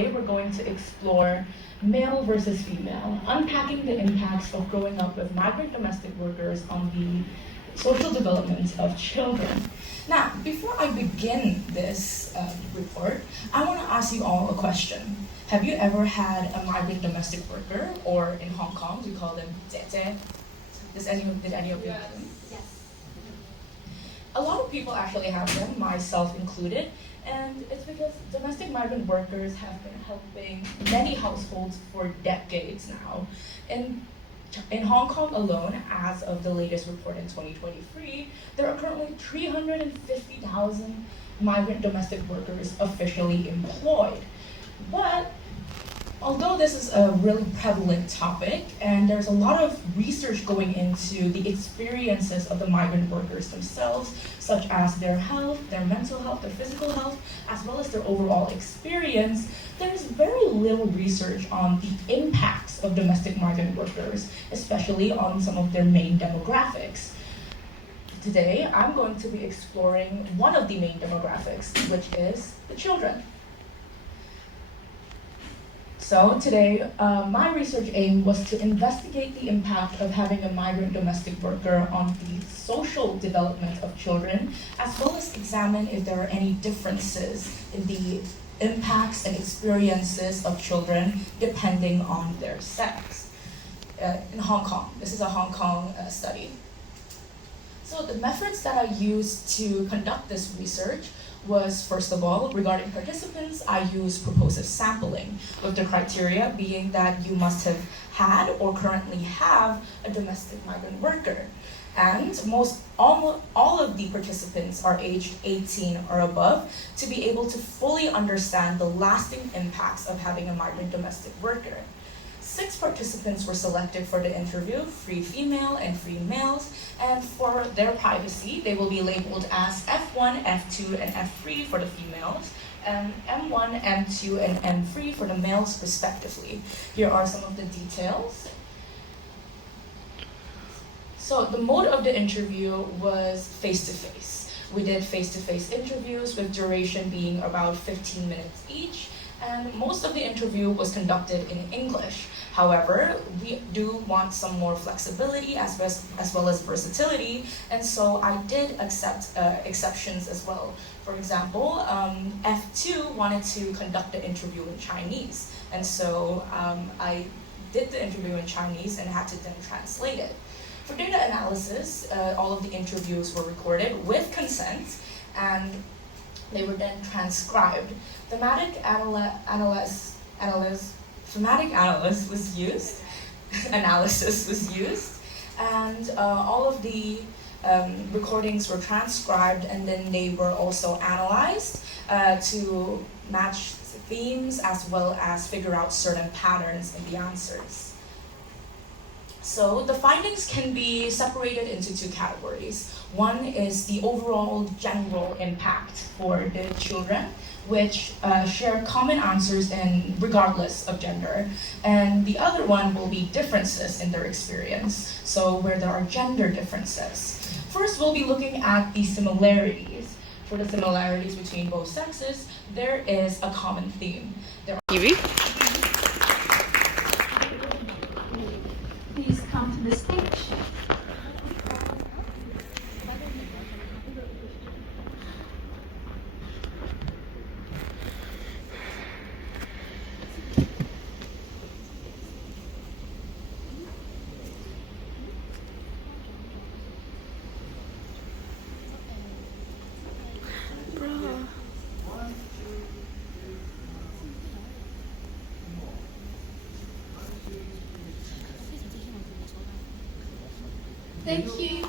Today we're going to explore male versus female, unpacking the impacts of growing up with migrant domestic workers on the social development of children. Now, before I begin this report, I want to ask you all a question. Have you ever had a migrant domestic worker, or in Hong Kong we call them 姐姐? Did any of you have them? Yes. A lot of people actually have them, myself included, and it's because domestic migrant workers have been helping many households for decades now. In Hong Kong alone, as of the latest report in 2023, there are currently 350,000 migrant domestic workers officially employed. But although this is a really prevalent topic, and there's a lot of research going into the experiences of the migrant workers themselves, such as their health, their mental health, their physical health, as well as their overall experience, there's very little research on the impacts of domestic migrant workers, especially on some of their main demographics. Today, I'm going to be exploring one of the main demographics, which is the children. So today, my research aim was to investigate the impact of having a migrant domestic worker on the social development of children, as well as examine if there are any differences in the impacts and experiences of children depending on their sex. In Hong Kong, this is a Hong Kong study. So the methods that I used to conduct this research was, first of all, regarding participants, I used propulsive sampling, with the criteria being that you must have had or currently have a domestic migrant worker. And all of the participants are aged 18 or above to be able to fully understand the lasting impacts of having a migrant domestic worker. 6 participants were selected for the interview, 3 female and 3 males, and for their privacy, they will be labeled as F1, F2, and F3 for the females, and M1, M2, and M3 for the males respectively. Here are some of the details. So the mode of the interview was face-to-face. We did face-to-face interviews with duration being about 15 minutes each, and most of the interview was conducted in English. However, we do want some more flexibility as well as versatility, and so I did accept exceptions as well. For example, F2 wanted to conduct the interview in Chinese, and so I did the interview in Chinese and had to then translate it. For data analysis, all of the interviews were recorded with consent, and they were then transcribed. Thematic analysis was used, analysis was used, and all of the recordings were transcribed, and then they were also analyzed to match themes as well as figure out certain patterns in the answers. So the findings can be separated into 2 categories. One is the overall general impact for the children, which share common answers regardless of gender. And the other one will be differences in their experience, so where there are gender differences. First, we'll be looking at the similarities. For the similarities between both sexes, there is a common theme. Please come to the stage. Thank you.